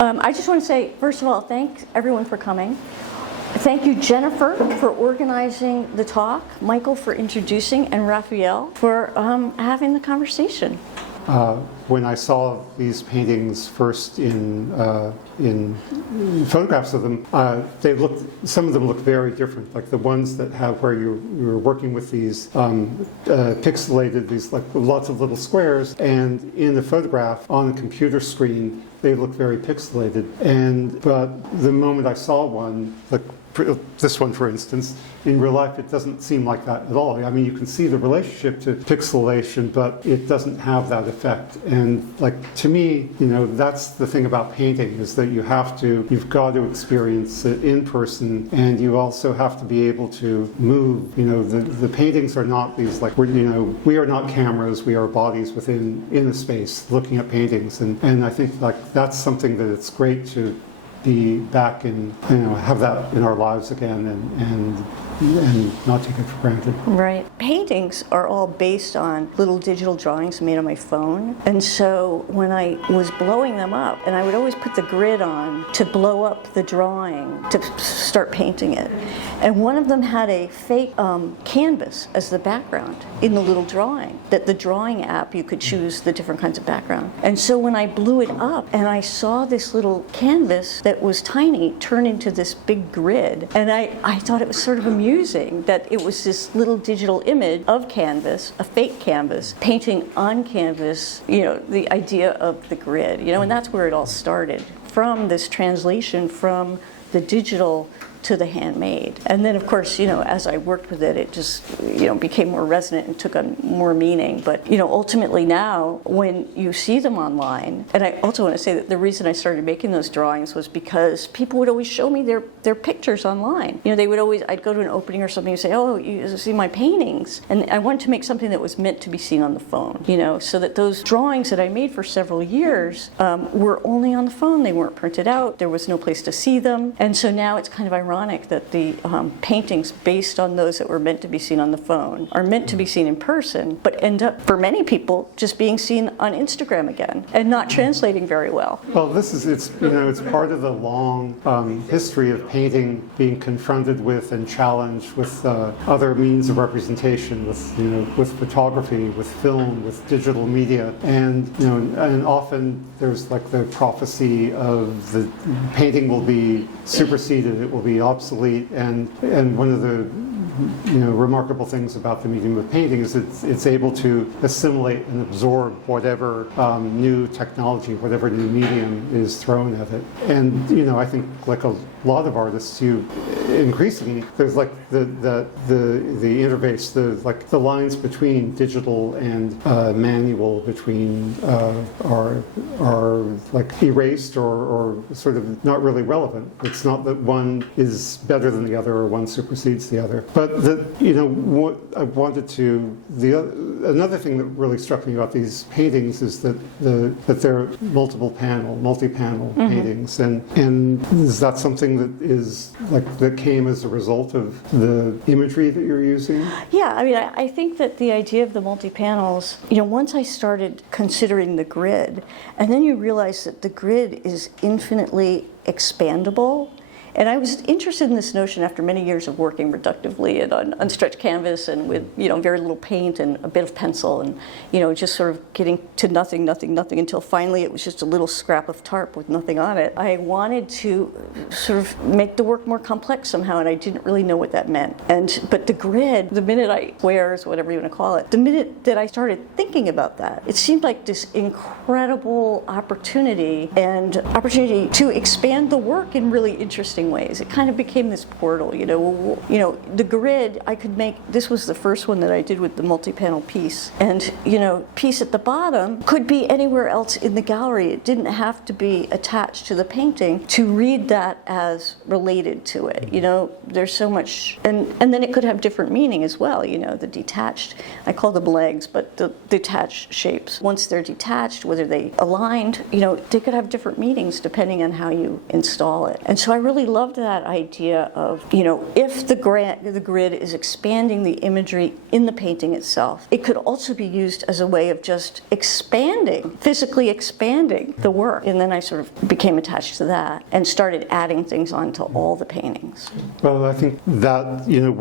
I just want to say, first of all, thanks everyone for coming. Thank you, Jennifer, for organizing the talk, Michael for introducing, and Raphael for having the conversation. When I saw these paintings first in photographs of them, some of them look very different. Like the ones that have where you're working with these pixelated, these like lots of little squares, and in the photograph on the computer screen, they look very pixelated. But the moment I saw one, like this one, for instance, in real life, it doesn't seem like that at all. I mean, you can see the relationship to pixelation, but it doesn't have that effect. And like, to me, you know, that's the thing about painting, is that you've got to experience it in person, and you also have to be able to move. You know, the paintings are not these, like, we are not cameras, we are bodies in a space looking at paintings. And I think like that's something that it's great to be back and, you know, have that in our lives again, and not take it for granted. Right. Paintings are all based on little digital drawings made on my phone. And so when I was blowing them up, and I would always put the grid on to blow up the drawing to start painting it. And one of them had a fake canvas as the background in the little drawing. That the drawing app, you could choose the different kinds of background. And so when I blew it up and I saw this little canvas that was tiny turn into this big grid, and I thought it was sort of amusing that it was this little digital image of canvas, a fake canvas, painting on canvas, you know, the idea of the grid, you know, and that's where it all started, from this translation from the digital to the handmade. And then, of course, you know, as I worked with it, it just, you know, became more resonant and took on more meaning. But, you know, ultimately now, when you see them online, and I also want to say that the reason I started making those drawings was because people would always show me their pictures online. You know, they would always, I'd go to an opening or something and say, oh, you see my paintings. And I wanted to make something that was meant to be seen on the phone, you know, so that those drawings that I made for several years were only on the phone. They weren't printed out. There was no place to see them. And so now it's kind of ironic that the paintings based on those that were meant to be seen on the phone are meant to be seen in person, but end up, for many people, just being seen on Instagram again and not translating very well. Well, it's part of the long history of painting being confronted with and challenged with other means of representation, with photography, with film, with digital media, and often there's like the prophecy of the painting will be superseded, it will be obsolete, and one of the remarkable things about the medium of painting is it's able to assimilate and absorb whatever new technology, whatever new medium is thrown at it. And I think like a lot of artists, increasingly there's like the interface, the lines between digital and manual, between are like erased or sort of not really relevant. It's not that one is better than the other or one supersedes the other. But what I wanted to, another thing that really struck me about these paintings is that they're multi-panel paintings, and is that something that is like that came as a result of the imagery that you're using? Yeah, I mean, I think that the idea of the multi-panels, once I started considering the grid, and then you realize that the grid is infinitely expandable. And I was interested in this notion after many years of working reductively and on stretched canvas and with very little paint and a bit of pencil and just sort of getting to nothing until finally it was just a little scrap of tarp with nothing on it. I wanted to sort of make the work more complex somehow, and I didn't really know what that meant. But the grid, the minute squares, whatever you want to call it, the minute that I started thinking about that, it seemed like this incredible opportunity to expand the work in really interesting ways. It kind of became this portal, the grid I could make. This was the first one that I did with the multi-panel piece, and piece at the bottom could be anywhere else in the gallery. It didn't have to be attached to the painting to read that as related to it. There's so much, and then it could have different meaning as well. The detached, I call them legs, but the detached shapes, once they're detached, whether they aligned, they could have different meanings depending on how you install it. And so I really loved that idea of, if the grid is expanding the imagery in the painting itself, it could also be used as a way of just physically expanding the work. And then I sort of became attached to that and started adding things onto all the paintings. Well, I think that,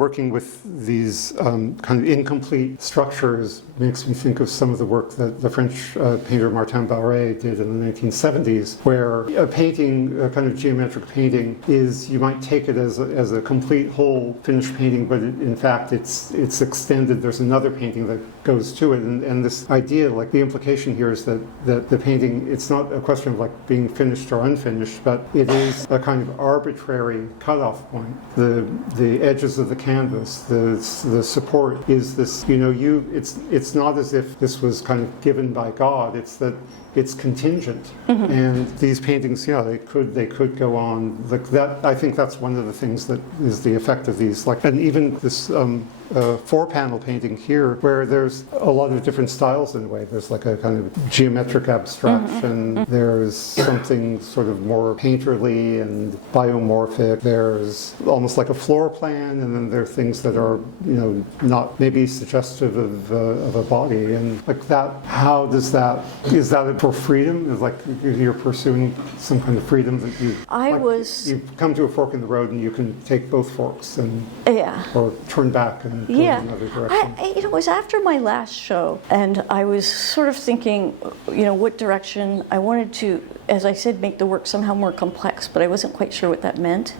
working with these kind of incomplete structures makes me think of some of the work that the French painter Martin Barré did in the 1970s, where a painting, a kind of geometric painting, is, you might take it as a complete whole finished painting, but in fact it's extended. There's another painting that goes to it, and this idea, like the implication here is that the painting, it's not a question of like being finished or unfinished, but it is a kind of arbitrary cutoff point. The edges of the canvas, the support is this, it's not as if this was kind of given by God, it's that it's contingent. Mm-hmm. And these paintings, they could go on like that. I think that's one of the things that is the effect of these. And even this 4-panel painting here, where there's a lot of different styles in a way. There's like a kind of geometric abstraction. Mm-hmm. There's something sort of more painterly and biomorphic. There's almost like a floor plan, and then there are things that are, not maybe suggestive of a body. And like that, how does that, is that for freedom? Is like you're pursuing some kind of freedom that you come to a fork in the road and you can take both forks and or turn back and go in another direction. It was after my last show, and I was sort of thinking, what direction I wanted to, as I said, make the work somehow more complex, but I wasn't quite sure what that meant.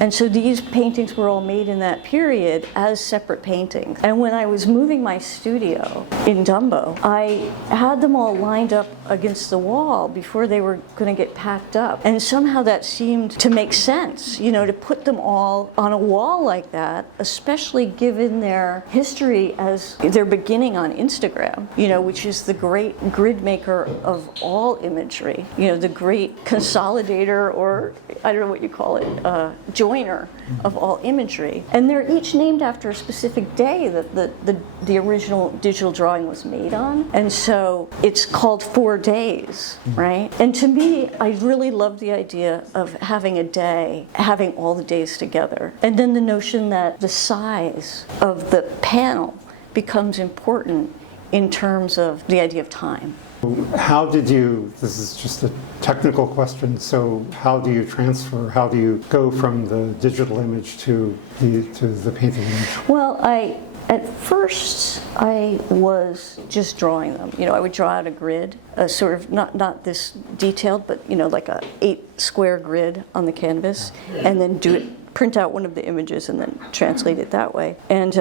And so these paintings were all made in that period as separate paintings. And when I was moving my studio in Dumbo, I had them all lined up against the wall before they were going to get packed up. And somehow that seemed to make sense, to put them all on a wall like that, especially given their history as their beginning on Instagram, which is the great grid maker of all imagery, the great consolidator, or I don't know what you call it, joiner of all imagery. And they're each named after a specific day that the original digital drawing was made on. And so it's called 4 days, right? And to me, I really love the idea of having a day, having all the days together. And then the notion that the size of the panel becomes important in terms of the idea of time. How did you, this is just a technical question, so how do you transfer, how do you go from the digital image to the painting image? Well, at first, I was just drawing them. I would draw out a grid, a sort of, not this detailed, but, like a 8-square grid on the canvas, and then print out one of the images and then translate it that way. And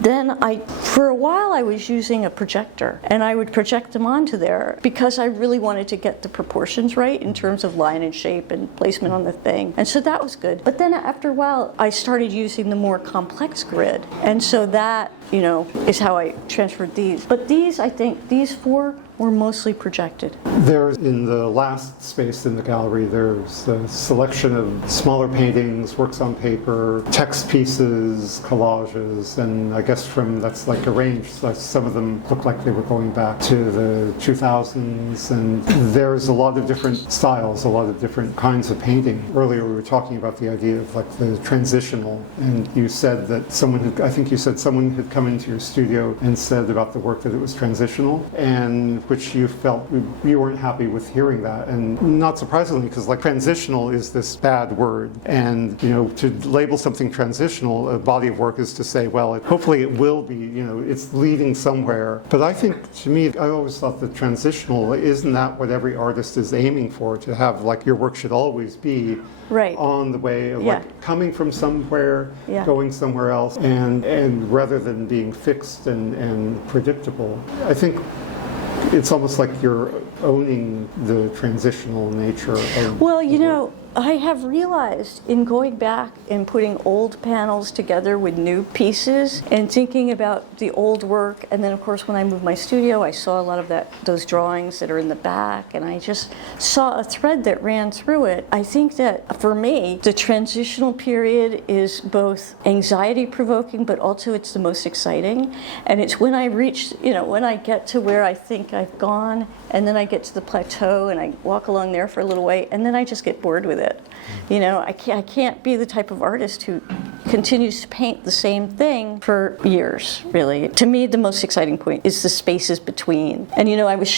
then for a while I was using a projector, and I would project them onto there because I really wanted to get the proportions right in terms of line and shape and placement on the thing. And so that was good. But then after a while I started using the more complex grid. And so that, is how I transferred these. But these, I think, these 4 were mostly projected. There's, in the last space in the gallery, there's a selection of smaller paintings, works on paper, text pieces, collages, and I guess that's like arranged. So some of them look like they were going back to the 2000s, and there's a lot of different styles, a lot of different kinds of painting. Earlier we were talking about the idea of like the transitional, and you said that someone had come into your studio and said about the work that it was transitional, and which you felt you weren't happy with hearing that. And not surprisingly, because like transitional is this bad word, and to label something transitional, a body of work, is to say, well, hopefully it will be, it's leading somewhere. But I think, to me, I always thought that transitional, isn't that what every artist is aiming for, to have like your work should always be right on the way of like coming from somewhere, going somewhere else, and rather than being fixed and predictable. I think it's almost like you're owning the transitional nature of I have realized in going back and putting old panels together with new pieces and thinking about the old work, and then of course when I moved my studio I saw a lot of those drawings that are in the back, and I just saw a thread that ran through it. I think that for me the transitional period is both anxiety provoking, but also it's the most exciting, and it's when I reach, when I get to where I think I've gone, and then I get to the plateau and I walk along there for a little way, and then I just get bored with it. it. You know, I can't be the type of artist who continues to paint the same thing for years, really. To me, the most exciting point is the spaces between. And you know, I was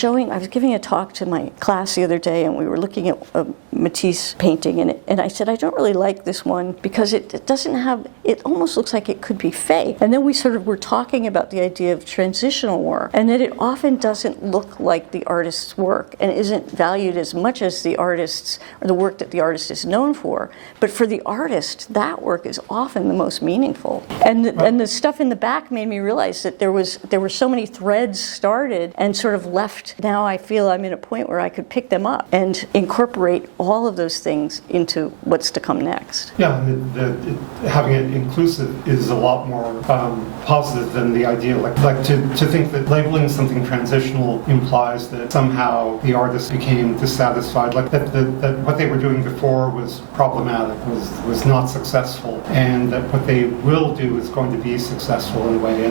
giving a talk to my class the other day, and we were looking at a Matisse painting, and I said, I don't really like this one because it doesn't have, it almost looks like it could be fake. And then we sort of were talking about the idea of transitional work, and that it often doesn't look like the artist's work and isn't valued as much as the artist's, or the work that the artist is known for. But for the artist, that work is often the most meaningful. And the stuff in the back made me realize that there were so many threads started and sort of left. Now I feel I'm in a point where I could pick them up and incorporate all of those things into what's to come next. Yeah, and having it inclusive is a lot more positive than the idea, like to think that labeling something transitional implies that somehow the artist became dissatisfied, like that what they were doing before was problematic, was not successful, and that what they will do is going to be successful in a way.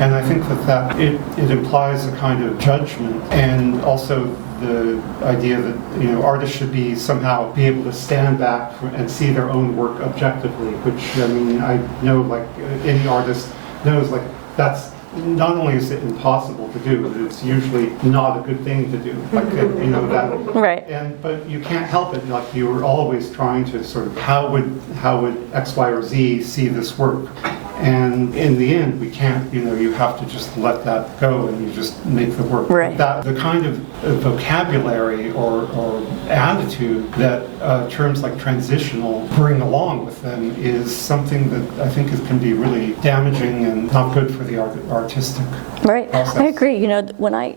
And I think that it implies a kind of judgment, and also the idea that, you know, artists should be somehow be able to stand back and see their own work objectively, which, I mean, I know, like, any artist knows, like, that's not only is it impossible to do, but it's usually not a good thing to do. Like, you know, that. Right. But you can't help it. Like, you were always trying to sort of, how would X, Y, or Z see this work? And in the end, we can't, you know, you have to just let that go and you just make the work. Right. That the kind of vocabulary or attitude that terms like transitional bring along with them is something that I think can be really damaging and not good for the artistic Right. process. I agree. You know, when I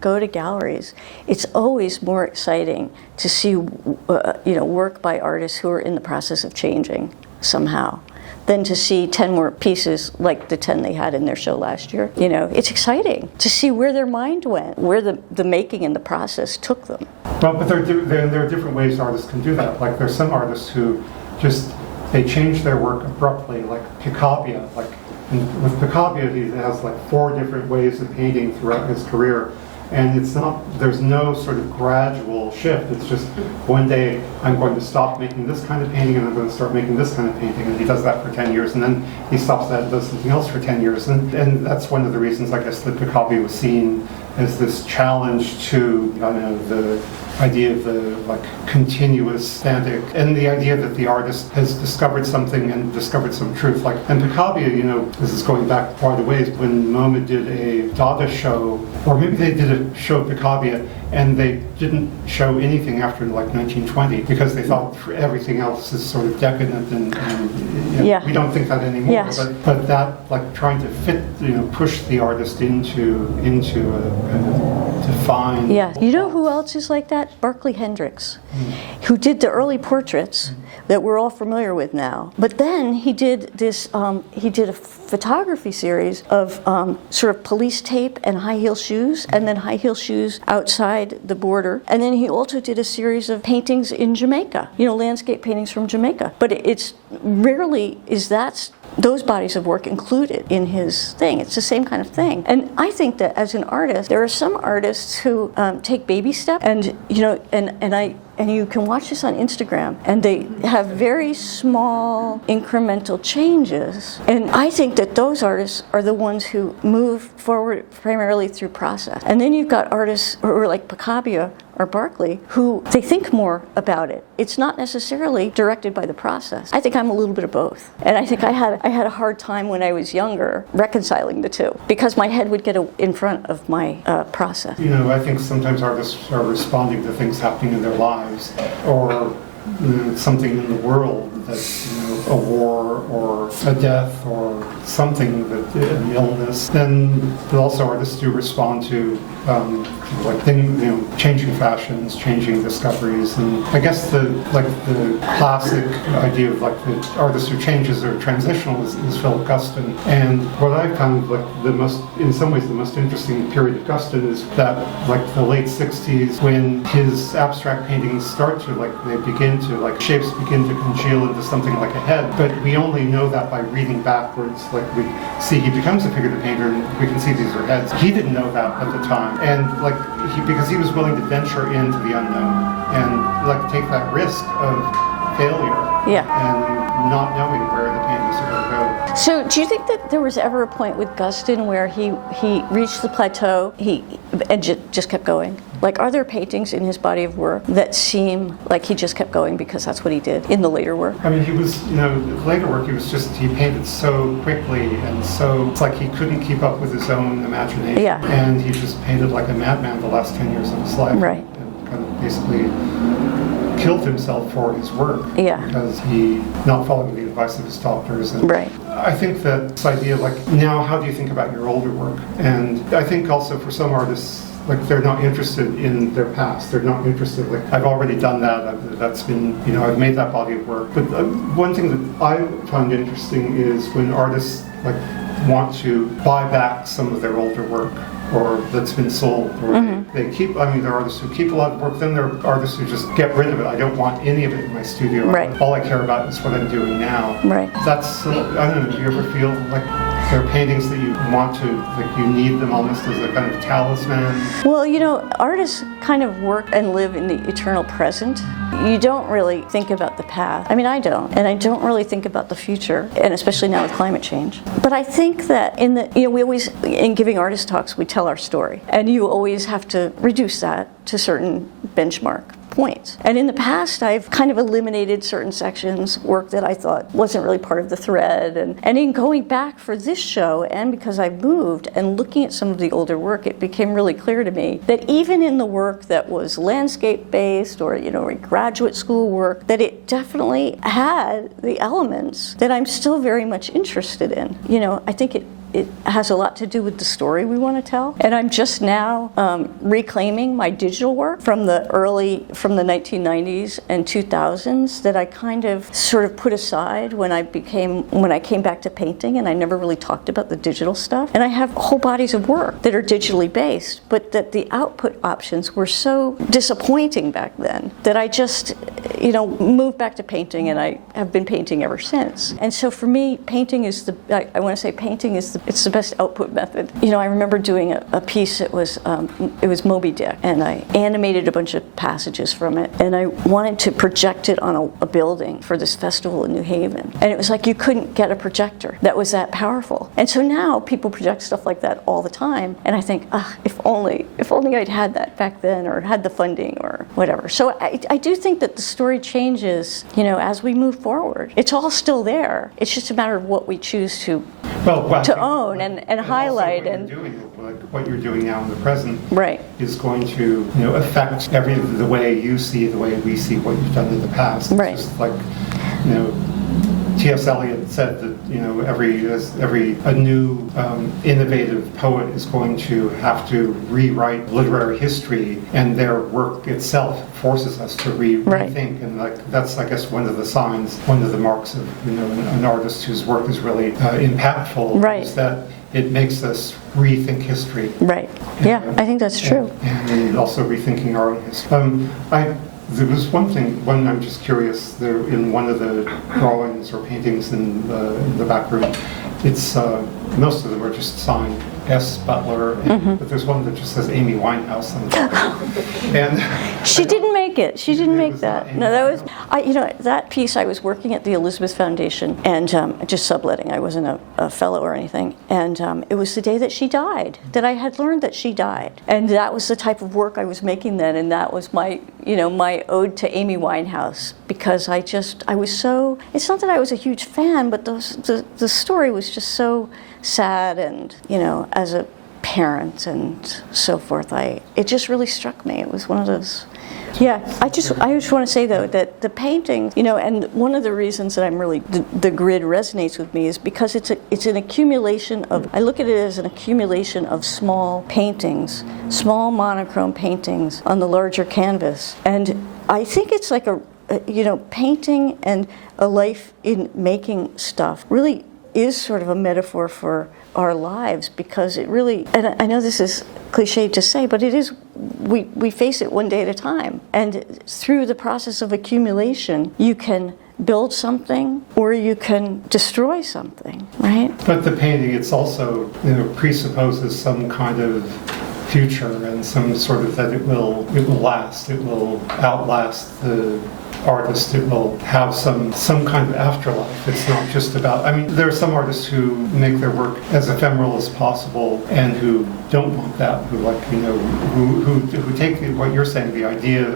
go to galleries, it's always more exciting to see, you know, work by artists who are in the process of changing somehow, than to see 10 more pieces like the 10 they had in their show last year. You know, it's exciting to see where their mind went, where the making and the process took them. Well, but there are different ways artists can do that. Like, there's some artists who just, they change their work abruptly, like Picabia. Like, with Picabia, he has like 4 different ways of painting throughout his career. And it's not, there's no sort of gradual shift. It's just one day I'm going to stop making this kind of painting and I'm going to start making this kind of painting. And he does that for 10 years and then he stops that and does something else for 10 years. And that's one of the reasons, I guess, that Picabia was seen as this challenge to, I don't know, the idea of the like continuous static, and the idea that the artist has discovered something and discovered some truth. Like, and Picabia, you know, this is going back quite a ways, when MoMA did a Dada show, or maybe they did a show of Picabia, and they didn't show anything after like 1920 because they thought everything else is sort of decadent and you know, Yeah. we don't think that anymore. Yes. But that, like, trying to fit, you know, push the artist into a defined. Yeah. You know who else is like that? Barclay Hendricks, who did the early portraits that we're all familiar with now. But then he did this, he did a photography series of sort of police tape and high heel shoes, and then high heel shoes outside the border. And then he also did a series of paintings in Jamaica, you know, landscape paintings from Jamaica. But it's rarely is that those bodies of work included in his thing. It's the same kind of thing. And I think that as an artist, there are some artists who take baby steps, and you know, and you can watch this on Instagram, and they have very small incremental changes. And I think that those artists are the ones who move forward primarily through process. And then you've got artists who are like Picabia or Barclay, who they think more about it. It's not necessarily directed by the process. I think I'm a little bit of both. And I think I had a hard time when I was younger reconciling the two, because my head would get in front of my process. You know, I think sometimes artists are responding to things happening in their lives, or something in the world, that, you know, a war or a death or something, that an illness. Then also artists do respond to like things, you know, changing fashions, changing discoveries. And I guess the classic idea of like the artist who changes or transitional is Philip Guston. And what I found, like, in some ways the most interesting period of Guston is that, like, the late 60s, when his abstract paintings start to, like, they begin to, like, shapes begin to congeal into something like a head. But we only know that by reading backwards. Like, we see he becomes a figurative painter and we can see these are heads. He didn't know that at the time. And like, because he was willing to venture into the unknown. and like take that risk of failure. Yeah. And not knowing where the paintings are going to go. So do you think that there was ever a point with Guston where he reached the plateau and just kept going? Like, are there paintings in his body of work that seem like he just kept going because that's what he did in the later work? I mean, he was, later work, he painted so quickly, and so it's like he couldn't keep up with his own imagination. Yeah. And he just painted like a madman the last 10 years of his life. Right. And kind of basically killed himself for his work. Yeah. Because he, not following the advice of his doctors. And right. I think that this idea, like, now how do you think about your older work? And I think also for some artists, like, they're not interested in their past. They're not interested, like, I've already done that. That's been, I've made that body of work. But one thing that I find interesting is when artists, like, want to buy back some of their older work, or that's been sold, or they keep, there are artists who keep a lot of work, then there are artists who just get rid of it. I don't want any of it in my studio. Right. All I care about is what I'm doing now. Right. That's, I don't know, do you ever feel like there are paintings that you want to, like, you need them almost as a kind of talisman? Well, artists kind of work and live in the eternal present. You don't really think about the past. I mean, I don't. And I don't really think about the future, and especially now with climate change. But I think that we always, in giving artist talks, we tell our story. And you always have to reduce that to certain benchmark points. And in the past, I've kind of eliminated certain sections, work that I thought wasn't really part of the thread. And in going back for this show, and because I've moved and looking at some of the older work, it became really clear to me that even in the work that was landscape-based or, graduate school work, that it definitely had the elements that I'm still very much interested in. I think it has a lot to do with the story we want to tell. And I'm just now reclaiming my digital work from the 1990s and 2000s that I kind of sort of put aside when I came back to painting, and I never really talked about the digital stuff. And I have whole bodies of work that are digitally based, but that the output options were so disappointing back then that I just, moved back to painting, and I have been painting ever since. And so for me, painting is I want to say painting is it's the best output method. I remember doing a piece that was it was Moby Dick, and I animated a bunch of passages from it, and I wanted to project it on a building for this festival in New Haven, and it was like you couldn't get a projector that was that powerful. And so now people project stuff like that all the time, and I think, if only I'd had that back then, or had the funding or whatever. So I do think that the story changes, as we move forward. It's all still there. It's just a matter of what we choose to own and highlight. What you're doing now in the present right. is going to affect the way you see, the way we see what you've done in the past. Right. It's just like T.S. Eliot said that a new innovative poet is going to have to rewrite literary history, and their work itself forces us to rethink. And that's, I guess, one of the signs, one of the marks of an artist whose work is really impactful. Right. Is that it makes us rethink history. Right. Yeah, I think that's true. And also rethinking our own history. There was one I'm just curious, there in one of the drawings or paintings in the back room, it's, most of them are just signed S. Butler, but there's one that just says Amy Winehouse on the top. And she didn't make it. She didn't make that. No, that was, that piece, I was working at the Elizabeth Foundation and just subletting. I wasn't a fellow or anything. And it was the day that she died, that I had learned that she died. And that was the type of work I was making then, and that was my ode to Amy Winehouse, because I was so, it's not that I was a huge fan, but the story was just so sad, and as a parent and so forth, it just really struck me. It was one of those. Yeah, I just want to say though that the painting, and one of the reasons that I'm really the grid resonates with me is because it's an accumulation of, I look at it as an accumulation of small paintings, small monochrome paintings on the larger canvas, and I think it's like painting and a life in making stuff really is sort of a metaphor for our lives, because it really, and I know this is cliche to say, but it is, we face it one day at a time. And through the process of accumulation, you can build something or you can destroy something, right? But the painting, it's also, presupposes some kind of future and some sort of that it will last, it will outlast the artist, it will have some kind of afterlife. It's not just about, I mean, there are some artists who make their work as ephemeral as possible and who don't want that, who like, you know, who take what you're saying, the idea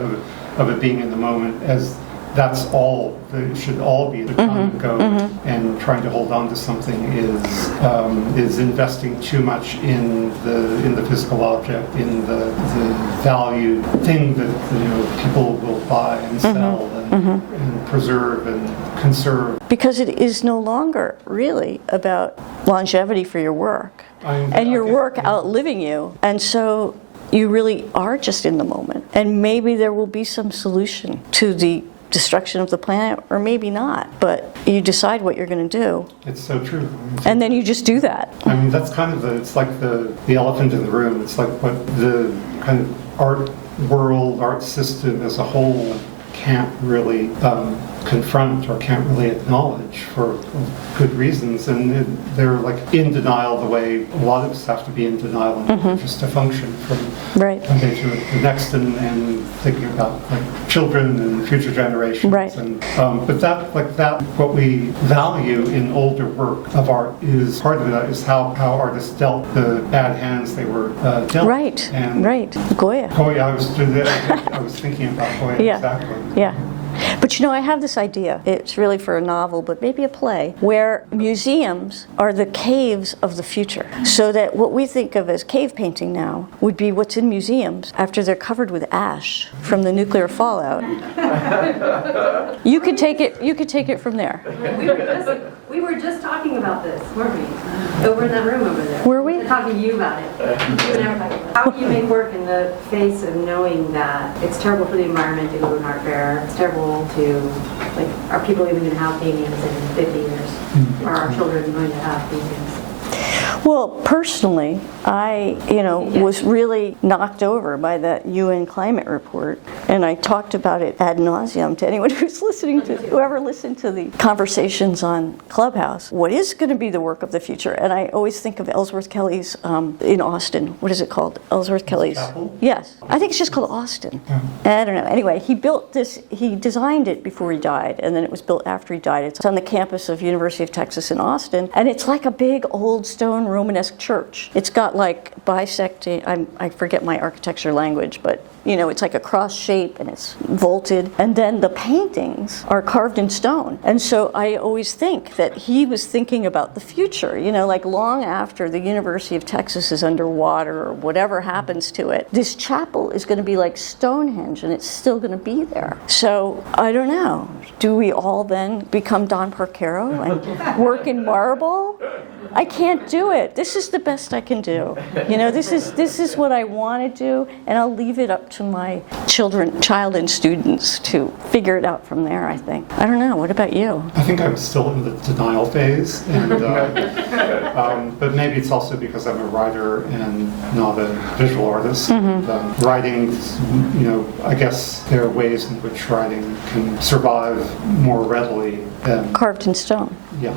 of it being in the moment as that's all, it should all be the come and go, and trying to hold on to something is investing too much in the physical object, in the valued thing that, you know, people will buy and sell and preserve and conserve. Because it is no longer really about longevity for your work, and your work outliving you, and so you really are just in the moment. And maybe there will be some solution to the destruction of the planet, or maybe not, but you decide what you're going to do. It's so true. And then you just do that. I mean, that's kind of it's like the elephant in the room. It's like what the kind of art world, art system as a whole can't really confront or can't really acknowledge for good reasons, and they're like in denial the way a lot of us have to be in denial in order just to function from one day to the next, and thinking about like children and future generations. Right. And but that what we value in older work of art is part of it is how artists dealt the bad hands they were dealt. Right. And Goya. Goya. I was thinking about Goya exactly. Yeah. But you know, I have this idea, it's really for a novel, but maybe a play, where museums are the caves of the future. So that what we think of as cave painting now would be what's in museums after they're covered with ash from the nuclear fallout. You could take it from there. We were just talking about this, weren't we? Over in that room over there. Were we? We're talking to you about it. You and I were talking about it. How do you make work in the face of knowing that it's terrible for the environment to go to an art fair? It's terrible to, like, are people even going to have paintings in 50 years? Are our children going to have paintings? Well, personally, I, was really knocked over by that UN climate report, and I talked about it ad nauseum to anyone whoever listened to the conversations on Clubhouse. What is going to be the work of the future? And I always think of Ellsworth Kelly's in Austin. What is it called? Ellsworth Kelly's. Chapel? Yes, I think it's just called Austin. I don't know. Anyway, he built this. He designed it before he died, and then it was built after he died. It's on the campus of University of Texas in Austin, and it's like a big old stone Romanesque church. It's got like bisecting, I forget my architecture language, but it's like a cross shape and it's vaulted, and then the paintings are carved in stone. And so I always think that he was thinking about the future, like long after the University of Texas is underwater or whatever happens to it, this chapel is going to be like Stonehenge and it's still going to be there. So I don't know, do we all then become Don Parcaro and work in marble? I can't do it. This is the best I can do. This is what I want to do, and I'll leave it up to my child and students to figure it out from there, I think. I don't know. What about you? I think I'm still in the denial phase, and but maybe it's also because I'm a writer and not a visual artist. Writing, I guess there are ways in which writing can survive more readily than carved in stone. Yeah.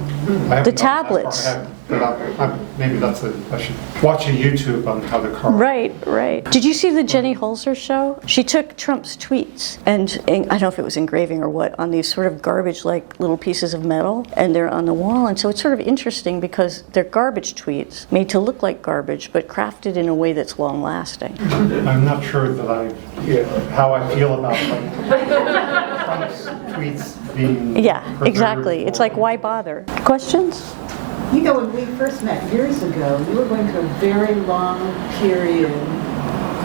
The tablets. But maybe I should watch a YouTube on how to carve. Right. Did you see the Jenny Holzer show? She took Trump's tweets and I don't know if it was engraving or what, on these sort of garbage-like little pieces of metal, and they're on the wall. And so it's sort of interesting because they're garbage tweets made to look like garbage, but crafted in a way that's long-lasting. I'm not sure that how I feel about Trump's tweets being exactly. It's like, why bother? Questions? When we first met years ago, you were going through a very long period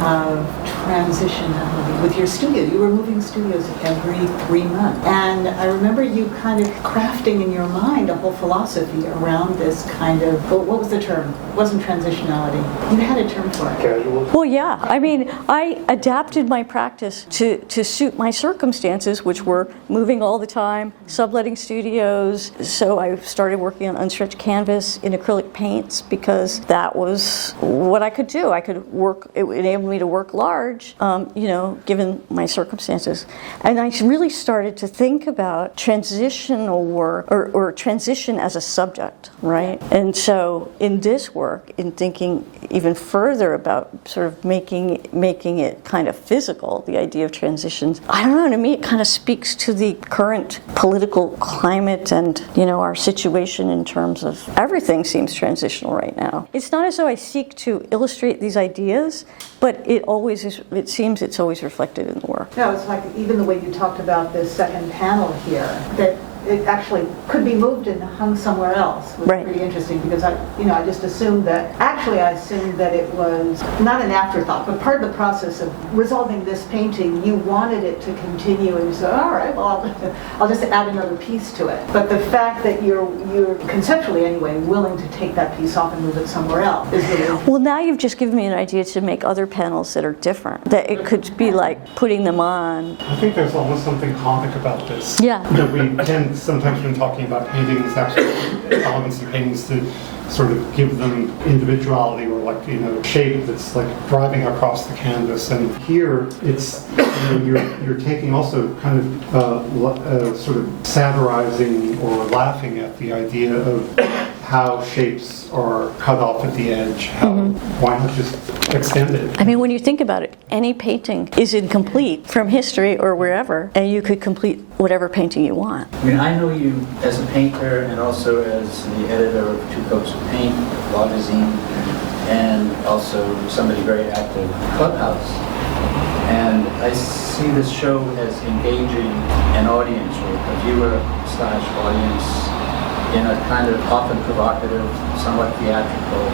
of transitionality with your studio. You were moving studios every 3 months. And I remember you kind of crafting in your mind a whole philosophy around this kind of, what was the term? It wasn't transitionality. You had a term for it. Casual? Well, yeah. I mean, I adapted my practice to suit my circumstances, which were moving all the time, subletting studios. So I started working on unstretched canvas in acrylic paints because that was what I could do. I could work, it enabled me to work large, given my circumstances. And I really started to think about transitional work or transition as a subject, right? And so in this work, in thinking, even further about sort of making it kind of physical, the idea of transitions. I don't know, to me it kind of speaks to the current political climate and, our situation in terms of everything seems transitional right now. It's not as though I seek to illustrate these ideas, but it seems it's always reflected in the work. No, it's like even the way you talked about this second panel here, that it actually could be moved and hung somewhere else. Was Right. pretty interesting because I just assumed that, I assumed that it was not an afterthought, but part of the process of resolving this painting, you wanted it to continue and you said, all right, well, I'll just add another piece to it. But the fact that you're conceptually anyway, willing to take that piece off and move it somewhere else is really interesting. Well, now you've just given me an idea to make other panels that are different, that it could be like putting them on. I think there's almost something comic about this. Yeah. That we tend sometimes when talking about paintings, actually elements of paintings, to sort of give them individuality or shape that's like driving across the canvas. And here it's you're taking also kind of sort of satirizing or laughing at the idea of how shapes are cut off at the edge. Why not just extend it? I mean, when you think about it, any painting is incomplete from history or wherever, and you could complete whatever painting you want. I mean, I know you as a painter and also as the editor of Two Coats of Paint, magazine, and also somebody very active in Clubhouse. And I see this show as engaging an audience, or a viewer/audience, in a kind of often provocative, somewhat theatrical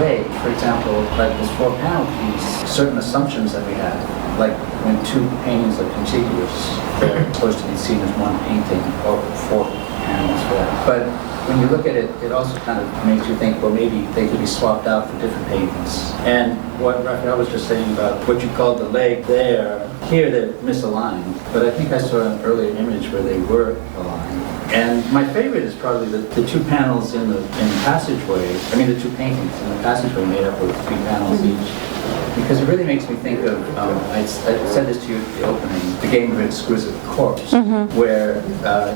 way. For example, like this 4-panel piece, certain assumptions that we have, like when two paintings are contiguous, they're supposed to be seen as one painting, or 4 panels for that. But when you look at it, it also kind of makes you think, well, maybe they could be swapped out for different paintings. And what Raphael was just saying about what you called the leg there, here they're misaligned, but I think I saw an earlier image where they were aligned. And my favorite is probably the 2 panels in the passageway, the 2 paintings in the passageway made up of 3 panels each. Because it really makes me think of, I said this to you at the opening, the game of exquisite corpse, where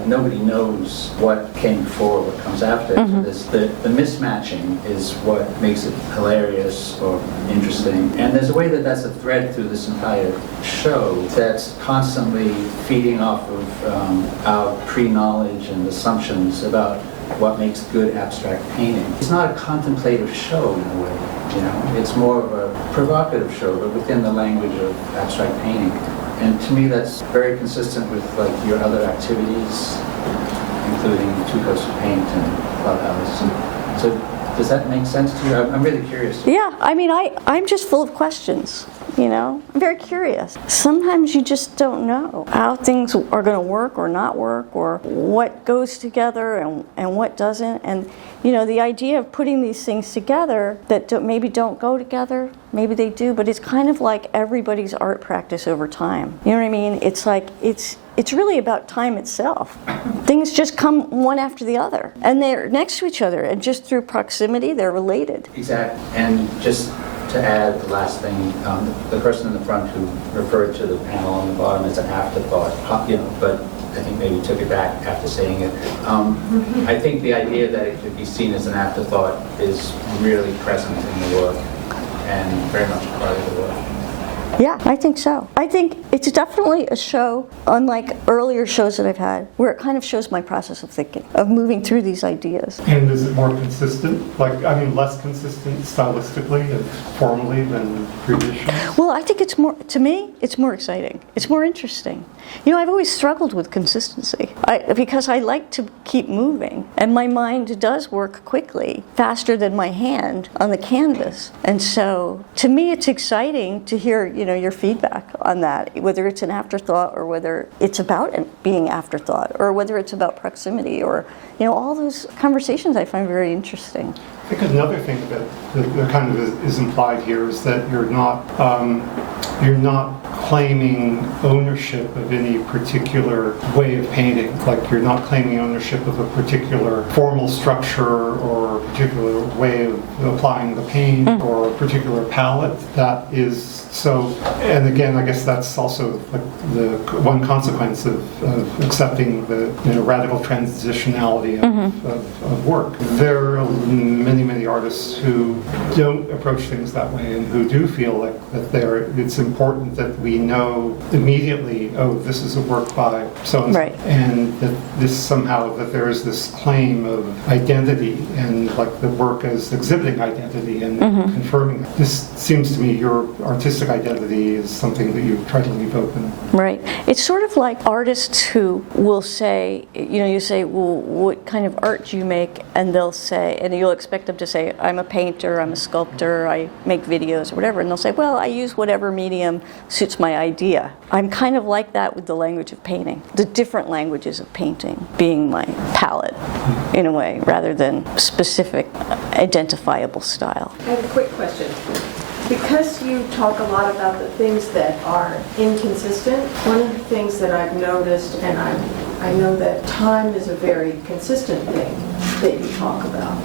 nobody knows what came before, what comes after. The mismatching is what makes it hilarious or interesting. And there's a way that's a thread through this entire show that's constantly feeding off of our pre-knowledge and assumptions about what makes good abstract painting. It's not a contemplative show in a way, it's more of a provocative show, but within the language of abstract painting. And to me that's very consistent with your other activities, including Two Coats of Paint and Clubhouse. So does that make sense to you? I'm really curious. Yeah, I'm just full of questions. I'm very curious. Sometimes you just don't know how things are going to work or not work, or what goes together and what doesn't. And, the idea of putting these things together that maybe don't go together, maybe they do, but it's kind of like everybody's art practice over time. You know what I mean? It's like, it's really about time itself. Things just come one after the other, and they're next to each other, and just through proximity, they're related. Exactly. And just to add the last thing, the person in the front who referred to the panel on the bottom as an afterthought, but I think maybe took it back after saying it. I think the idea that it could be seen as an afterthought is really present in the work and very much part of the work. Yeah, I think so. I think it's definitely a show, unlike earlier shows that I've had, where it kind of shows my process of thinking, of moving through these ideas. And is it more consistent? Less consistent stylistically and formally than previous shows? Well, I think it's more, to me, it's more exciting. It's more interesting. I've always struggled with consistency because I like to keep moving, and my mind does work quickly, faster than my hand on the canvas. And so, to me, it's exciting to hear, your feedback on that, whether it's an afterthought or whether it's about being afterthought, or whether it's about proximity, or, all those conversations I find very interesting. I think another thing that kind of is implied here is that you're not claiming ownership of any particular way of painting. Like you're not claiming ownership of a particular formal structure or a particular way of applying the paint or a particular palette. That is so, and again, I guess that's also like the one consequence of accepting the radical transitionality of work. There are many artists who don't approach things that way and who do feel like that it's important that we know immediately, oh, this is a work by so-and-so, Right. and that this somehow, that there is this claim of identity and like the work as exhibiting identity and confirming it. This seems to me your artistic identity is something that you try to leave open. Right. It's sort of like artists who will say, you say, well, what kind of art do you make? And they'll say, and you'll expect them to say, I'm a painter, I'm a sculptor, I make videos or whatever. And they'll say, well, I use whatever medium suits my idea. I'm kind of like that with the language of painting. The different languages of painting being my palette, in a way, rather than specific identifiable style. I have a quick question. Because you talk a lot about the things that are inconsistent, one of the things that I've noticed, and I know that time is a very consistent thing that you talk about.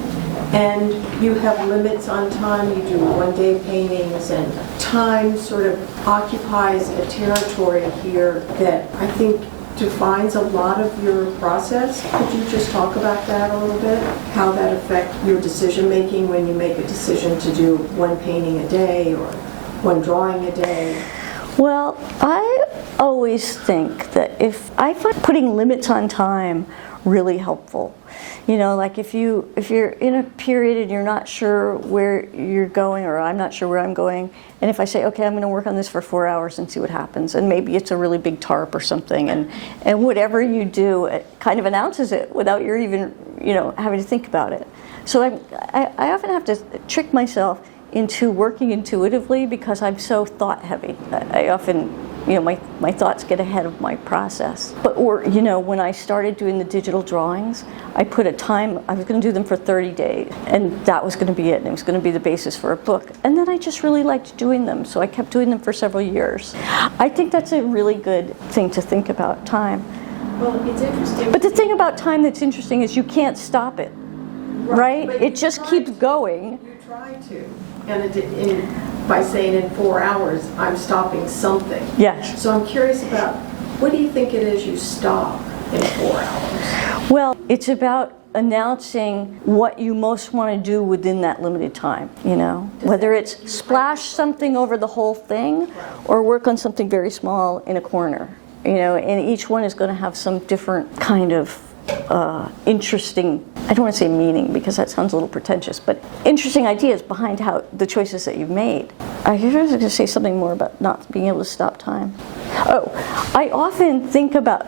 And you have limits on time, you do one-day paintings, and time sort of occupies a territory here that I think defines a lot of your process. Could you just talk about that a little bit? How that affects your decision-making when you make a decision to do one painting a day or one drawing a day? Well, I always think that if I find putting limits on time really helpful. Like if you're in a period and you're not sure where you're going, or I'm not sure where I'm going, and if I say, okay, I'm going to work on this for 4 hours and see what happens, and maybe it's a really big tarp or something, and whatever you do, it kind of announces it without you even, having to think about it. So I often have to trick myself into working intuitively because I'm so thought heavy. I often, my thoughts get ahead of my process. Or when I started doing the digital drawings, I put a time, I was going to do them for 30 days, and that was going to be it, and it was going to be the basis for a book. And then I just really liked doing them, so I kept doing them for several years. I think that's a really good thing to think about, time. Well, it's interesting. But the thing about time that's interesting is you can't stop it, right? But It just keeps going. You try to. And by saying in 4 hours, I'm stopping something. Yes. So I'm curious about, what do you think it is you stop in 4 hours? Well, it's about announcing what you most want to do within that limited time, Whether it's splash something over the whole thing or work on something very small in a corner, and each one is going to have some different kind of interesting, I don't want to say meaning because that sounds a little pretentious, but interesting ideas behind how the choices that you've made. I was going to say something more about not being able to stop time. Oh, I often think about,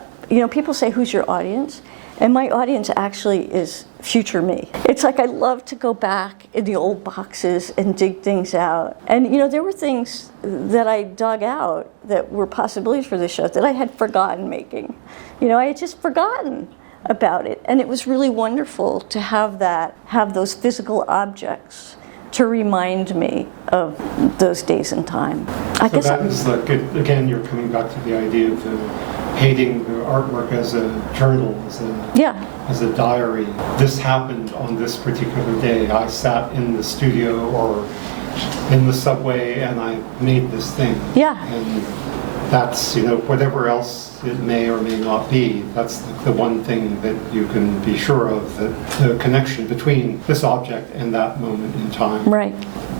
people say, who's your audience? And my audience actually is future me. It's like I love to go back in the old boxes and dig things out. And there were things that I dug out that were possibilities for this show that I had forgotten making. I had just forgotten about it, and it was really wonderful to have those physical objects to remind me of those days in time. That is like, again, you're coming back to the idea of painting the artwork as a journal, as a diary. This happened on this particular day. I sat in the studio or in the subway and I made this thing. Yeah. And that's, whatever else it may or may not be, that's the one thing that you can be sure of, that the connection between this object and that moment in time. Right.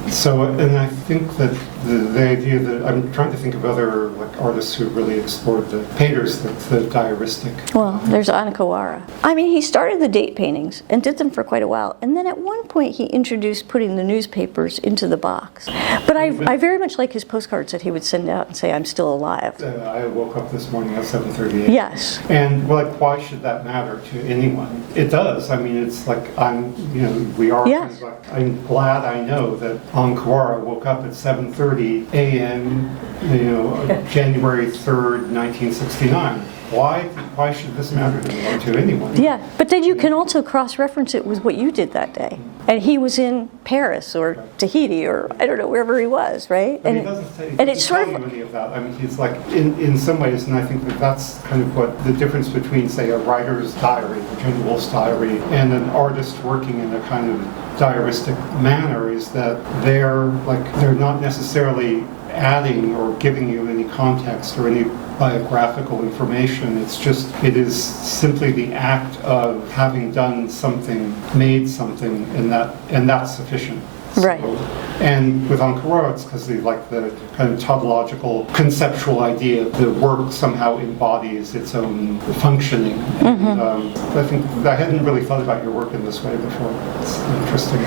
So, and I think that the idea that I'm trying to think of other artists who really explored the painters, the diaristic. Well, there's Anakawara. He started the date paintings and did them for quite a while, and then at one point he introduced putting the newspapers into the box. But I very much like his postcards that he would send out and say, I'm still alive. I woke up this morning at 7:38. Yes. And why should that matter to anyone? It does. It's like we are. Yes. I'm glad I know that Ankawara woke up at 7:30 a.m. January 3rd, 1969. Why should this matter to anyone? Yeah, but then you can also cross-reference it with what you did that day. And he was in Paris or Tahiti or I don't know, wherever he was, right? But he doesn't say, and it's sort tell of, you any of that. I mean, he's like, in some ways, and I think that that's kind of what the difference between, say, a writer's diary, Virginia Woolf's diary, and an artist working in a kind of diaristic manner is that they're not necessarily adding or giving you any context or any biographical information. It is simply the act of having done something, made something, and that's sufficient. Right. So, and with Ankara, it's because the kind of tautological conceptual idea, the work somehow embodies its own functioning. And, I think I hadn't really thought about your work in this way before. It's interesting.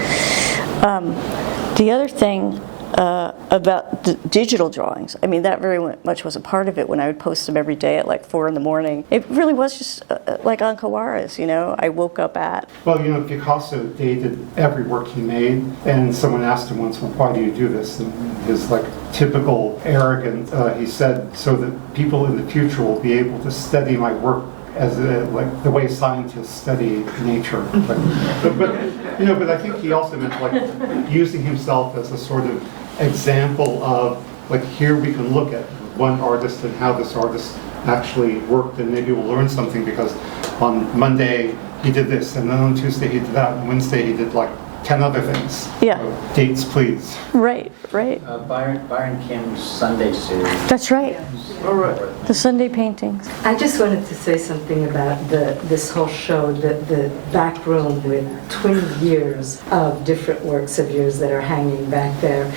the other thing about the digital drawings, I mean, that very much was a part of it when I would post them every day at like 4 in the morning. It really was just like Ankara's, you know, I woke up at. Well, you know, Picasso dated every work he made, and someone asked him once, well, why do you do this? And his like typical arrogant, he said, so that people in the future will be able to study my work as like the way scientists study nature. But I think he also meant like using himself as a sort of example of like, here we can look at one artist and how this artist actually worked, and maybe we'll learn something because on Monday he did this, and then on Tuesday he did that, and Wednesday he did like 10 other things. Yeah. So, dates, please. Right, right. Byron Kim's Sunday series. That's right. All right. The Sunday paintings. I just wanted to say something about this whole show, the back room with 20 years of different works of yours that are hanging back there.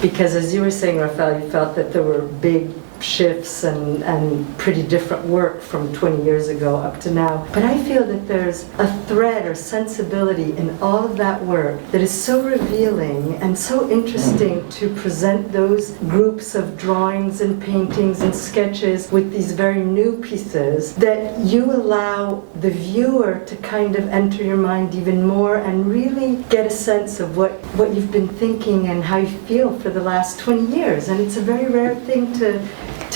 Because as you were saying, Raphael, you felt that there were big shifts and pretty different work from 20 years ago up to now. But I feel that there's a thread or sensibility in all of that work that is so revealing and so interesting to present those groups of drawings and paintings and sketches with these very new pieces, that you allow the viewer to kind of enter your mind even more and really get a sense of what you've been thinking and how you feel for the last 20 years. And it's a very rare thing to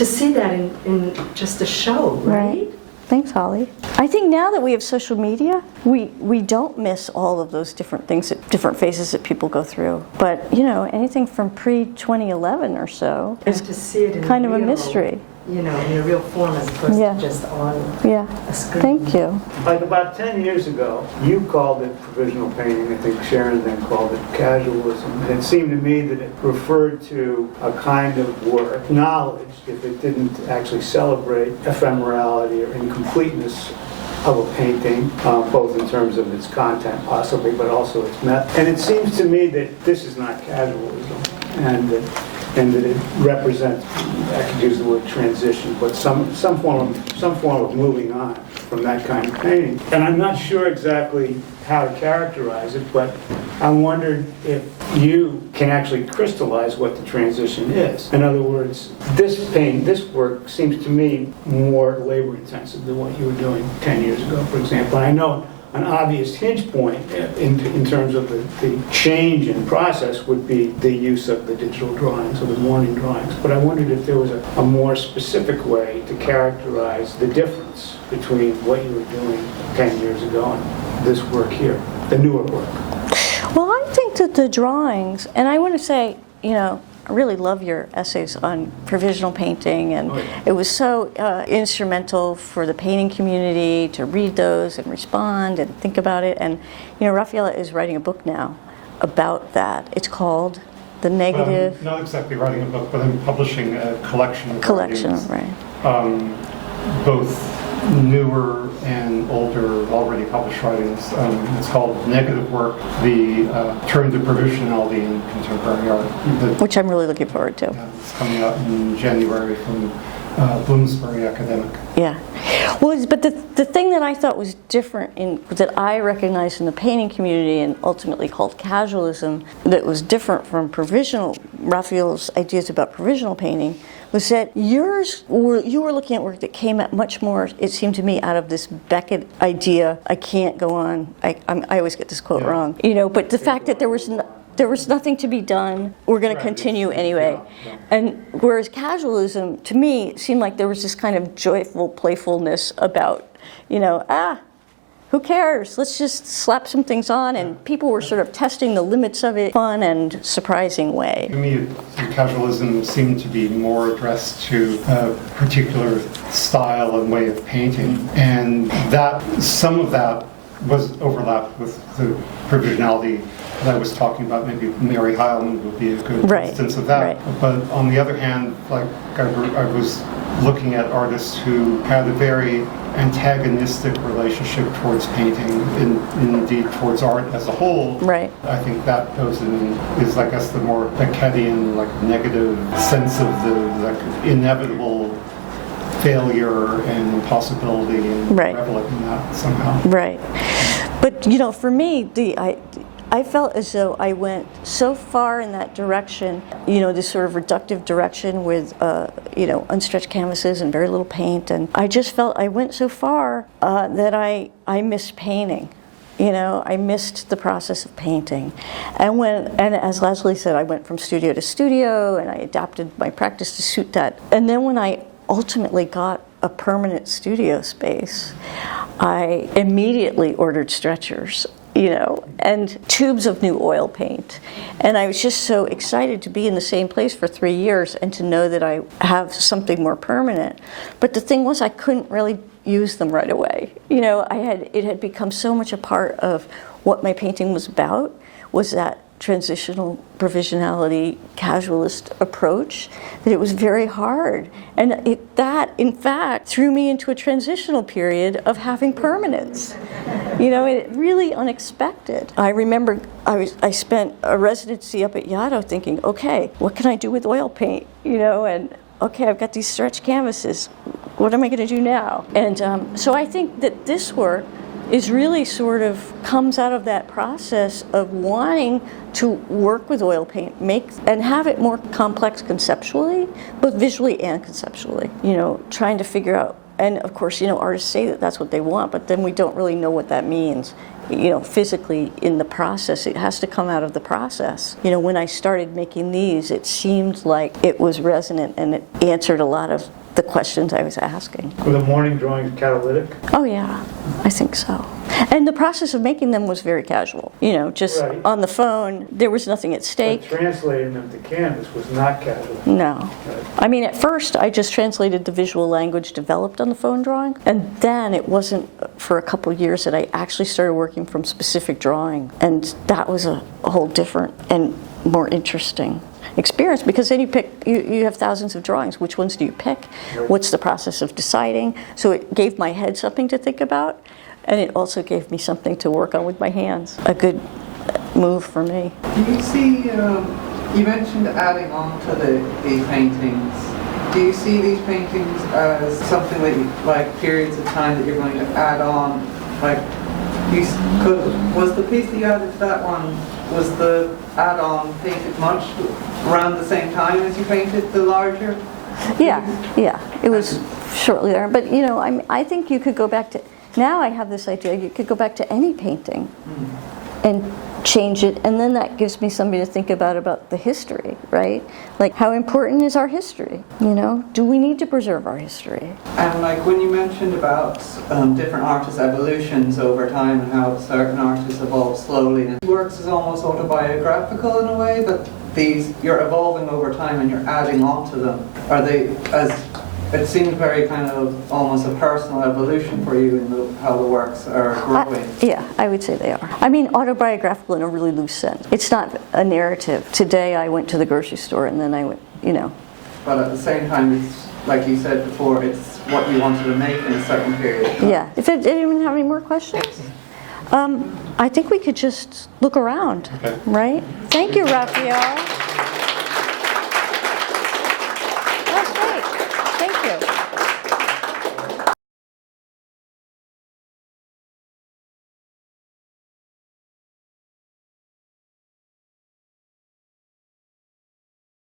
see that in just a show, right? Thanks, Holly. I think now that we have social media, we don't miss all of those different things, different phases that people go through. But, you know, anything from pre-2011 or so is to see it in kind of a real, mystery. You know, in a real form as opposed to just on a screen. Thank you. Like about 10 years ago, you called it provisional painting. I think Sharon then called it casualism. And it seemed to me that it referred to a kind of work, acknowledged if it didn't actually celebrate ephemerality or incompleteness of a painting, both in terms of its content possibly, but also its method. And it seems to me that this is not casualism, and that it represents, I could use the word transition, but some form of moving on from that kind of painting. And I'm not sure exactly how to characterize it, but I wondered if you can actually crystallize what the transition is. In other words, this work seems to me more labor intensive than what you were doing 10 years ago, for example. And I know an obvious hinge point in terms of the change in process would be the use of the digital drawings or the morning drawings. But I wondered if there was a more specific way to characterize the difference between what you were doing 10 years ago and this work here, the newer work. Well, I think that the drawings, and I want to say, you know, I really love your essays on provisional painting, and it was so instrumental for the painting community to read those and respond and think about it. And you know, Raphael is writing a book now about that. It's called The Negative. Well, I'm not exactly writing a book, but I'm publishing a collection of writings, right? Both newer and older, already published writings. It's called Negative Work, the Turn to Provisionality in Contemporary Art. Which I'm really looking forward to. Yeah, it's coming out in January from Bloomsbury Academic. Yeah. Well, but the thing that I thought was different that I recognized in the painting community and ultimately called casualism, that was different from Raphael's ideas about provisional painting, was that you were looking at work that came at much more, it seemed to me, out of this Beckett idea, I can't go on, I always get this quote wrong, you know, but the fact that there was nothing to be done, we're going to continue anyway. And whereas casualism, to me, seemed like there was this kind of joyful playfulness about, you know, who cares? Let's just slap some things on, and people were sort of testing the limits of it in a fun and surprising way. To me, casualism seemed to be more addressed to a particular style and way of painting, and that some of that was overlapped with the provisionality that I was talking about. Maybe Mary Heilman would be a good instance of that. Right. But on the other hand, like I was looking at artists who had a very antagonistic relationship towards painting, and indeed towards art as a whole. Right. I think that goes in, is I guess the more Beckettian, like negative sense of the like inevitable failure and impossibility, and reveling in that somehow. Right. But you know, for me, I felt as though I went so far in that direction, you know, this sort of reductive direction with, you know, unstretched canvases and very little paint. And I just felt I went so far that I missed painting. You know, I missed the process of painting. And as Leslie said, I went from studio to studio and I adapted my practice to suit that. And then when I ultimately got a permanent studio space, I immediately ordered stretchers, you know, and tubes of new oil paint. And I was just so excited to be in the same place for 3 years and to know that I have something more permanent. But the thing was, I couldn't really use them right away. You know, it had become so much a part of what my painting was about, was that transitional provisionality casualist approach, that it was very hard. And that, in fact, threw me into a transitional period of having permanence. You know, it really unexpected. I remember I spent a residency up at Yaddo thinking, okay, what can I do with oil paint? You know, and okay, I've got these stretched canvases. What am I going to do now? And so I think that this work is really sort of comes out of that process of wanting to work with oil paint, and have it more complex conceptually, both visually and conceptually. You know, trying to figure out, and of course, you know, artists say that that's what they want, but then we don't really know what that means. You know, physically in the process, it has to come out of the process. You know, when I started making these, it seemed like it was resonant and it answered a lot of the questions I was asking. Were the morning drawings catalytic? Oh yeah, I think so. And the process of making them was very casual. You know, just on the phone, there was nothing at stake. But translating them to canvas was not casual. No. Right. I mean, at first, I just translated the visual language developed on the phone drawing, and then it wasn't for a couple of years that I actually started working from specific drawing, and that was a whole different and more interesting experience, because then you have thousands of drawings. Which ones do you pick? What's the process of deciding? So it gave my head something to think about, and it also gave me something to work on with my hands. A good move for me. Do you see, you mentioned adding on to these paintings. Do you see these paintings as something that you, like periods of time that you're going to add on? Like, was the piece that you added to that one, was the add-on painted much around the same time as you painted the larger? Yeah, it was shortly there. But you know, I think you could go back to, now I have this idea, you could go back to any painting and change it, and then that gives me something to think about the history, right? Like, how important is our history? You know, do we need to preserve our history? And like when you mentioned about different artists' evolutions over time and how certain artists evolve slowly, and it works as almost autobiographical in a way, that you're evolving over time and you're adding on to them. Are they, as it seemed very kind of almost a personal evolution for you in how the works are growing? Yeah, I would say they are. I mean, autobiographical in a really loose sense. It's not a narrative. Today I went to the grocery store and then I went, you know. But at the same time, it's, like you said before, it's what you wanted to make in a certain period of time. Yeah. If anyone have any more questions? I think we could just look around, right? Thank you, Raphael.